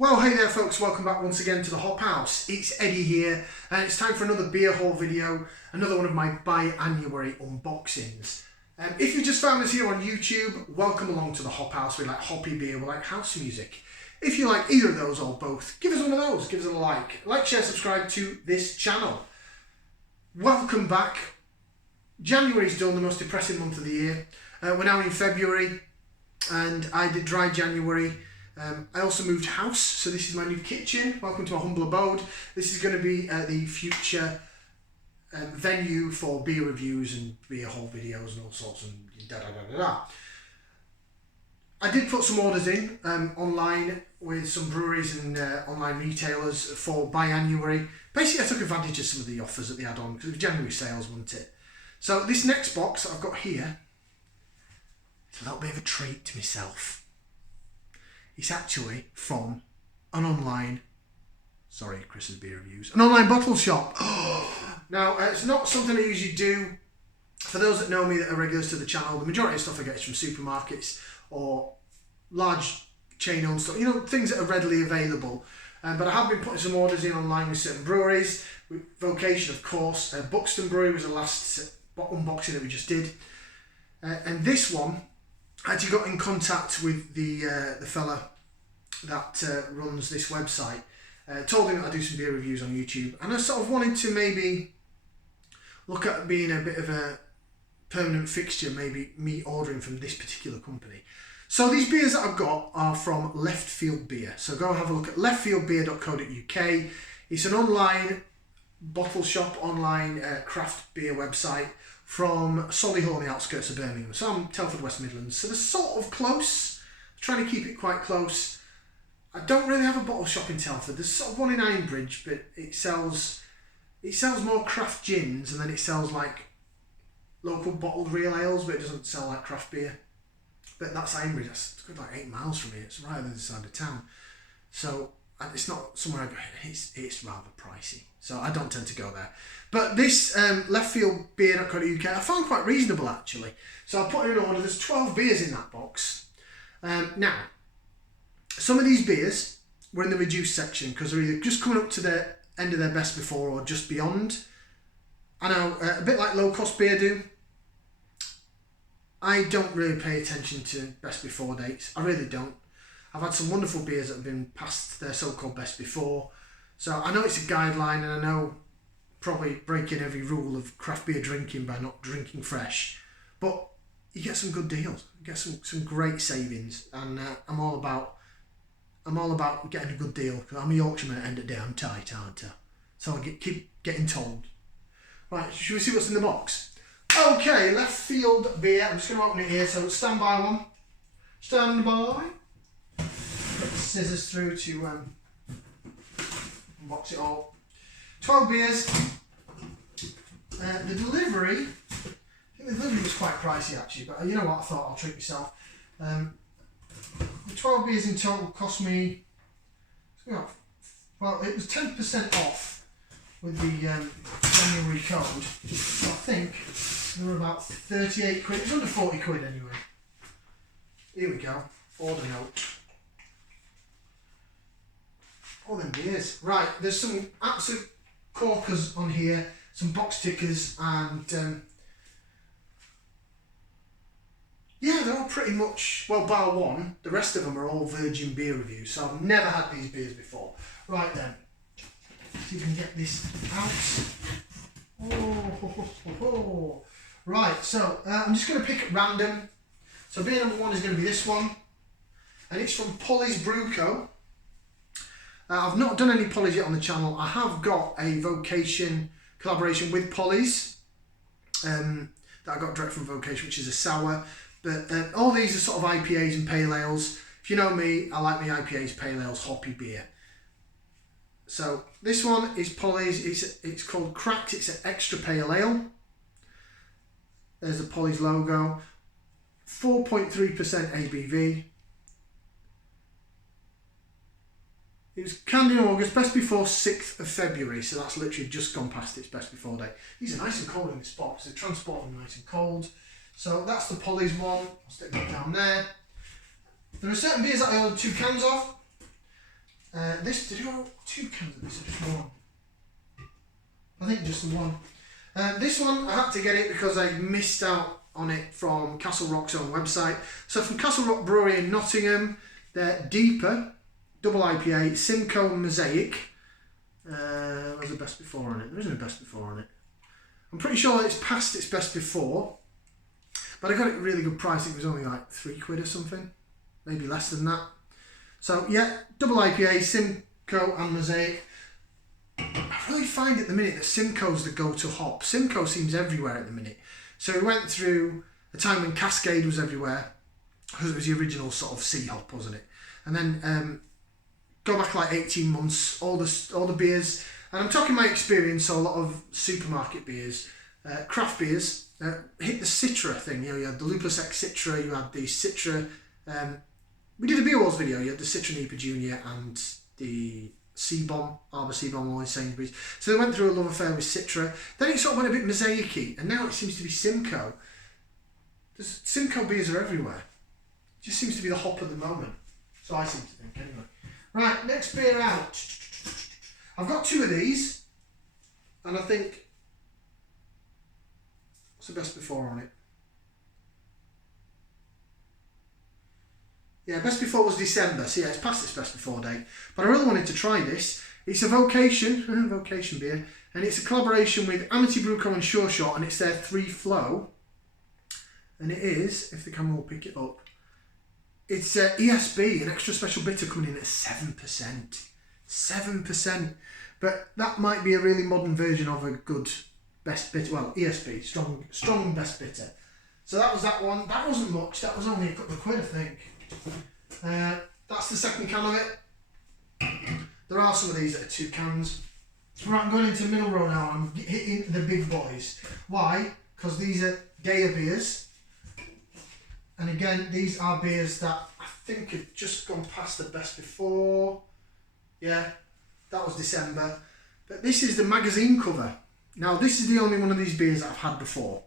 Well, hey there folks, welcome back once again to the Hop House. It's Eddie here, and it's time for another beer haul video, another one of my Buyanuary unboxings. If you just found us here on YouTube, welcome along to the Hop House. We like hoppy beer, we like house music. If you like either of those or both, give us one of those, give us a like. Like, share, subscribe to this channel. Welcome back. January's done, the most depressing month of the year. We're now in February, and I did dry January. I also moved house, so this is my new kitchen. Welcome to my humble abode. This is going to be the future venue for beer reviews and beer haul videos and all sorts and da-da-da-da-da. I did put some orders in online with some breweries and online retailers for Buyanuary. Basically, I took advantage of some of the offers that they had on because it was January sales, wasn't it? So this next box that I've got here, it's a little bit of a treat to myself. It's actually from an online, sorry, Chris's beer reviews, an online bottle shop. Now, it's not something I usually do. For those that know me that are regulars to the channel, the majority of stuff I get is from supermarkets or large chain-owned stuff, you know, things that are readily available. But I have been putting some orders in online with certain breweries. With Vocation, of course. Buxton Brewery was the last unboxing that we just did. And this one, I actually got in contact with the fella that runs this website. Told him that I do some beer reviews on YouTube, and I sort of wanted to maybe look at being a bit of a permanent fixture, maybe me ordering from this particular company. So these beers that I've got are from Left Field Beer. So go and have a look at leftfieldbeer.co.uk. It's an online bottle shop, online craft beer website from Solihull on the outskirts of Birmingham. So I'm Telford, West Midlands. So they're sort of close. I'm trying to keep it quite close. I don't really have a bottle shop in Telford. There's sort of one in Ironbridge, but it sells more craft gins, and then it sells like local bottled real ales, but it doesn't sell like craft beer. But that's Ironbridge. That's good, like 8 miles from here. It's right on the other side of town. So it's not somewhere I go. It's rather pricey, so I don't tend to go there. But this leftfieldbeer.co.uk I found quite reasonable actually. So I put in an order. There's 12 beers in that box. Now, some of these beers were in the reduced section because they're either just coming up to the end of their best before or just beyond. I know, a bit like low cost beer do. I don't really pay attention to best before dates. I really don't. I've had some wonderful beers that have been past their so-called best before. So I know it's a guideline, and I know probably breaking every rule of craft beer drinking by not drinking fresh. But you get some good deals. You get some great savings, and I'm all about getting a good deal because I'm a Yorkshireman at the end of the day. I'm tight, aren't I? So I keep getting told. Right, should we see what's in the box? Okay, Left Field Beer. I'm just going to open it here, so stand by one. Stand by. Put the scissors through to unbox it all. 12 beers. The delivery, I think the delivery was quite pricey actually, but you know what, I thought I'll treat myself. The 12 beers in total cost me, well, it was 10% off with the January code. So I think they were about 38 quid. It was under 40 quid anyway. Here we go. Order note. All them beers. Right, there's some absolute corkers on here, some box tickers, and yeah, they're all pretty much, well, bar one. The rest of them are all virgin beer reviews, so I've never had these beers before. Right then, see if we can get this out. Oh. Right, so I'm just going to pick at random. So beer number one is going to be this one, and it's from Polly's Brew Co. I've not done any Polly's yet on the channel. I have got a Vocation collaboration with Polly's that I got direct from Vocation, which is a sour. But all these are sort of IPAs and pale ales. If you know me, I like my IPAs, pale ales, hoppy beer. So this one is Polly's. It's called Cracked. It's an extra pale ale. There's the Polly's logo. 4.3% ABV. It was canned in August, best before 6th of February, so that's literally just gone past its best before date. These are nice and cold in this box. They transport them nice and cold. So that's the Polly's one. I'll stick that down there. There are certain beers that I ordered 2 cans of. This, did you have 2 cans of this or just one? I think just the one. This one, I had to get it because I missed out on it from Castle Rock's own website. So from Castle Rock Brewery in Nottingham, they're Deeper, double IPA, Simcoe Mosaic. There's a best before on it. There isn't a best before on it. I'm pretty sure it's past its best before, but I got it at a really good price. It was only like £3 or something, maybe less than that. So yeah, double IPA, Simcoe and Mosaic. I really find at the minute that Simcoe's the go-to hop. Simcoe seems everywhere at the minute. So we went through a time when Cascade was everywhere, because it was the original sort of sea hop, wasn't it? And then go back like 18 months, all the beers, and I'm talking my experience, so a lot of supermarket beers, craft beers, hit the Citra thing. You know, you had the Lupus X Citra, you had the Citra, we did a Beer Wars video, you had the Citra Nipa Junior and the C-Bomb, Arbor C-Bomb, all in Sainsbury's. So they went through a love affair with Citra. Then it sort of went a bit mosaic-y, and now it seems to be Simcoe. Simcoe beers are everywhere. It just seems to be the hop of the moment. So I seem to think, anyway. Right, next beer out. I've got 2 of these, and I think, what's the best before on it? Yeah, best before was December, so yeah, it's past its best before date. But I really wanted to try this. It's a Vocation, Vocation beer, and it's a collaboration with Amity Brew Co and Sure Shot, and it's their 3 Flow. And it is, if the camera will pick it up, it's ESB, an extra special bitter, coming in at 7%. 7%. But that might be a really modern version of a good best bitter. Well, ESB, strong best bitter. So that was that one. That wasn't much. That was only a couple of quid, I think. That's the second can of it. There are some of these that are 2 cans. Right, I'm going into the middle row now. I'm hitting the big boys. Why? Because these are Deya beers. And again, these are beers that I think have just gone past the best before. Yeah, that was December. But this is the magazine cover. Now, this is the only one of these beers that I've had before.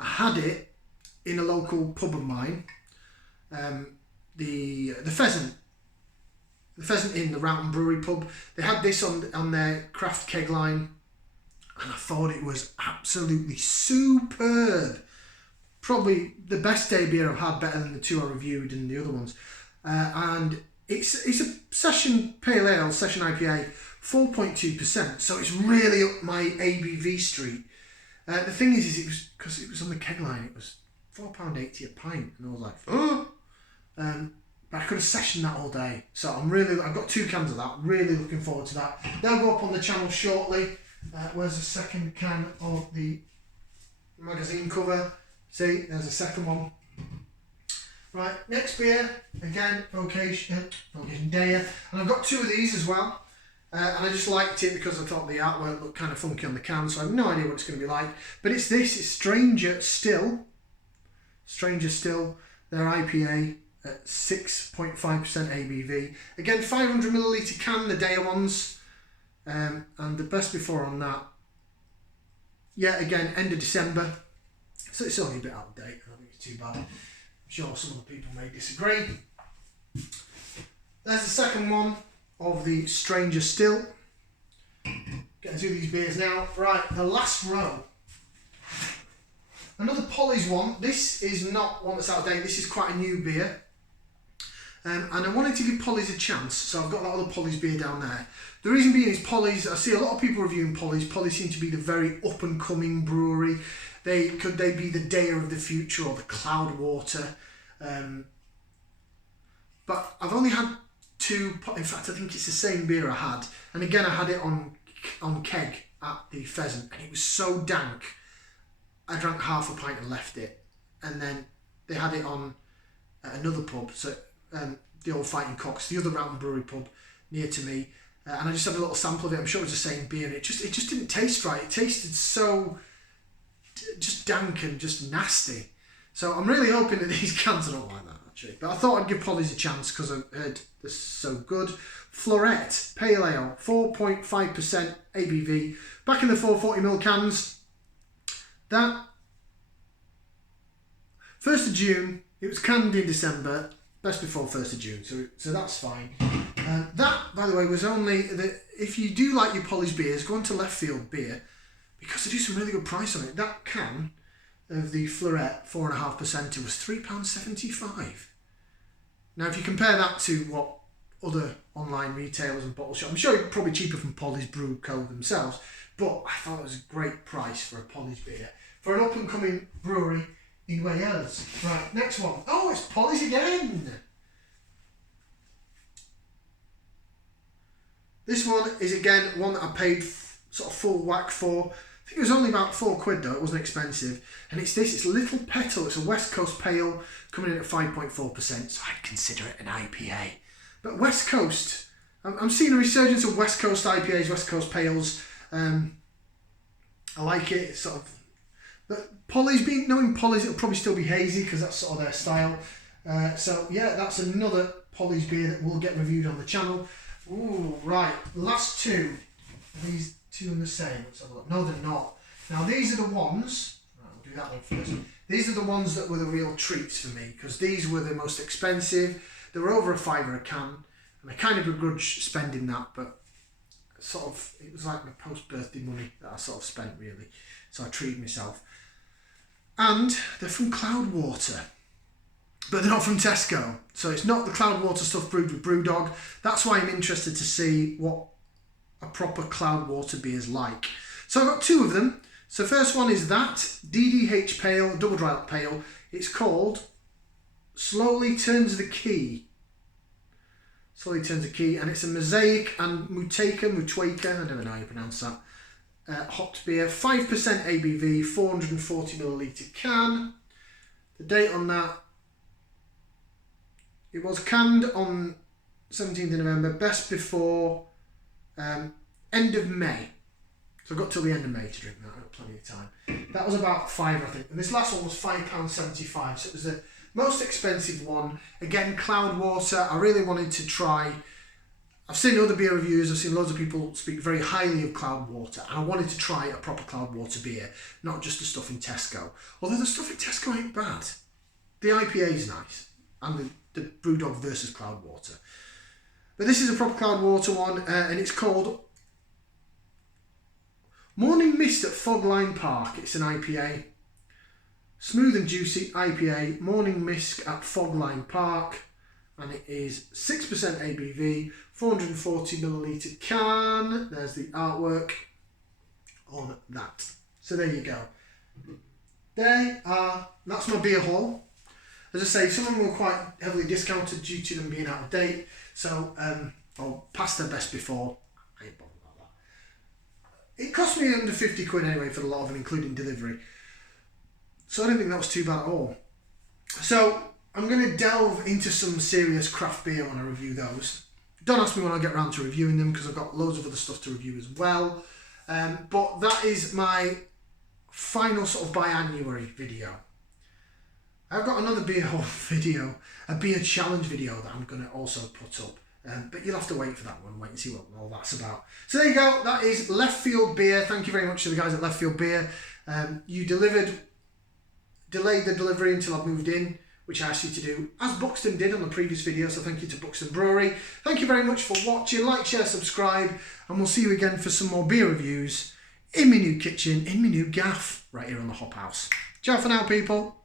I had it in a local pub of mine. The Pheasant. The Pheasant Inn, the Roughton Brewery pub. They had this on their craft keg line. And I thought it was absolutely superb. Probably the best day beer I've had, better than the 2 I reviewed and the other ones. And it's a session pale ale, session IPA, 4.2%. So it's really up my ABV street. The thing is it was, because it was on the keg line, it was £4.80 a pint, and I was like, oh. But I could have sessioned that all day. So I've got 2 cans of that. Really looking forward to that. They'll go up on the channel shortly. Where's the second can of the magazine cover? See, there's a second one. Right, next beer, again, Vocation Deya. And I've got 2 of these as well. And I just liked it because I thought the artwork looked kind of funky on the can, so I have no idea what it's going to be like. But it's Stranger Still. Stranger Still, their IPA at 6.5% ABV. Again, 500ml can, the Deya ones. And the best before on that, yeah, again, end of December. So it's only a bit out of date. I don't think it's too bad. I'm sure some other people may disagree. There's the second one of the Stranger Still. Getting through these beers now. Right, the last row. Another Polly's one. This is not one that's out of date. This is quite a new beer. And I wanted to give Polly's a chance, so I've got that other Polly's beer down there. The reason being is Polly's, I see a lot of people reviewing Polly's. Polly's seem to be the very up-and-coming brewery. Could they be the Deya of the future or the Cloudwater? But I've only had 2, in fact I think it's the same beer I had. And again I had it on keg at the Pheasant, and it was so dank. I drank half a pint and left it. And then they had it on at another pub, so the Old Fighting Cocks, the other Roughton Brewery pub near to me. And I just had a little sample of it. I'm sure it was the same beer, and it just didn't taste right. It tasted so just dank and just nasty. So I'm really hoping that these cans are not like that, actually. But I thought I'd give Polly's a chance because I've heard this is so good. Florette Pale Ale, 4.5% ABV. Back in the 440ml cans. That 1st of June, it was canned in December, best before 1st of June, so that's fine. That, by the way, was only if you do like your Polly's beers, go on to Left Field Beer because they do some really good price on it. That can of the Fleurette 4.5% was £3.75. Now, if you compare that to what other online retailers and bottle shops, I'm sure it's probably cheaper from Polly's Brew Co. themselves, but I thought it was a great price for a Polly's beer for an up and coming brewery in Wales. Right, next one. Oh, it's Polly's again. This one is again one that I paid sort of full whack for. I think it was only about £4 though, it wasn't expensive. And it's this, it's Little Petal, it's a West Coast Pale coming in at 5.4%, so I'd consider it an IPA. But West Coast, I'm seeing a resurgence of West Coast IPAs, West Coast Pales. I like it, it's sort of, but Polly's, knowing Polly's, it'll probably still be hazy because that's sort of their style. So yeah, that's another Polly's beer that will get reviewed on the channel. Ooh, right, last two. Are these two in the same? Let's have a look. No, they're not. Now these are the ones, right, I'll do that one first. These are the ones that were the real treats for me because these were the most expensive. They were over £5 a can, and I kind of begrudge spending that, but sort of, it was like my post-birthday money that I sort of spent really, so I treated myself. And they're from Cloudwater, but they're not from Tesco, so it's not the Cloudwater stuff brewed with Brewdog. That's why I'm interested to see what a proper Cloudwater beer is like. So I've got two of them. So first one is that DDH Pale, Double Dry Hop Pale. It's called Slowly Turns the Key. Slowly Turns the Key, and it's a Mosaic and Mutaka, I never know how you pronounce that. Hopped beer, 5% ABV, 440ml can. The date on that, it was canned on 17th of November, best before end of May. So I've got till the end of May to drink that, I've got plenty of time. That was about £5, I think, and this last one was £5.75, so it was the most expensive one. Again, Cloudwater, I really wanted to try. I've seen other beer reviews, I've seen loads of people speak very highly of Cloudwater, and I wanted to try a proper Cloudwater beer, not just the stuff in Tesco. Although the stuff in Tesco ain't bad. The IPA is nice, and the Brewdog versus Cloudwater. But this is a proper Cloudwater one, and it's called Morning Mist at Fogline Park. It's an IPA. Smooth and juicy IPA, Morning Mist at Fogline Park, and it is 6% ABV, 440ml can. There's the artwork on that. So there you go. That's my beer haul. As I say, some of them were quite heavily discounted due to them being out of date, so or past their best before. I ain't bothered about that. It cost me under £50 anyway for a lot of them, including delivery. So I don't think that was too bad at all. So I'm going to delve into some serious craft beer when I review those. Don't ask me when I get around to reviewing them because I've got loads of other stuff to review as well. But that is my final sort of biannuary video. I've got another beer haul video, a beer challenge video that I'm going to also put up. But you'll have to wait for that one, wait and see what all that's about. So there you go, that is Left Field Beer. Thank you very much to the guys at Left Field Beer. You delayed the delivery until I've moved in, which I asked you to do, as Buxton did on the previous video, so thank you to Buxton Brewery. Thank you very much for watching. Like, share, subscribe, and we'll see you again for some more beer reviews in my new kitchen, in my new gaff, right here on the Hop House. Ciao for now, people.